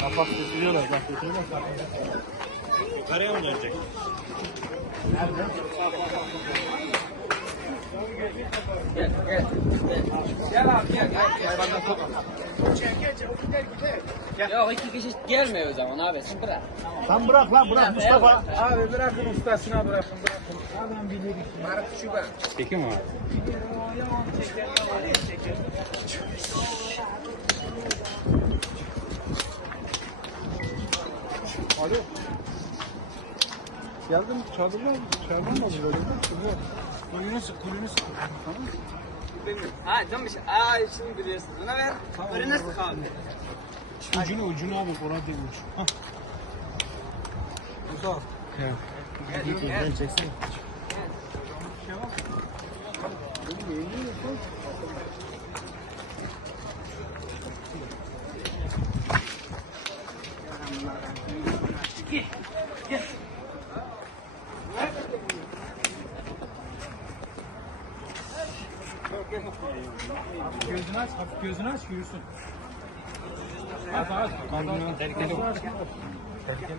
Kapak kesiliyorlar bak. Kesiliyorlar. Karaya mı dönecek? Gel gel. Gel abi gel gel. Yok iki kişi gelmiyor o zaman abi sen bırak. Sen bırak lan bırak Mustafa. Abi bırakın ustasına bırakın bırakın. Adam bilir. Mark şu ben. Peki mi abi? Alo. Geldim çadırlar çadırlar mı? Şurada. Koyunu sık, koyunu sık. Tamam mı? Ha tamam işte. Aa şimdi biliyorsun. Ona ver. Öyle nasıl abi? Ucunu ucunu abi orada değil uç. Hah. Uzak. Ben çeksene. Gözünü aç, hafif gözünü aç yürüsün. Aç aç. Tehlikeli. Tehlikeli.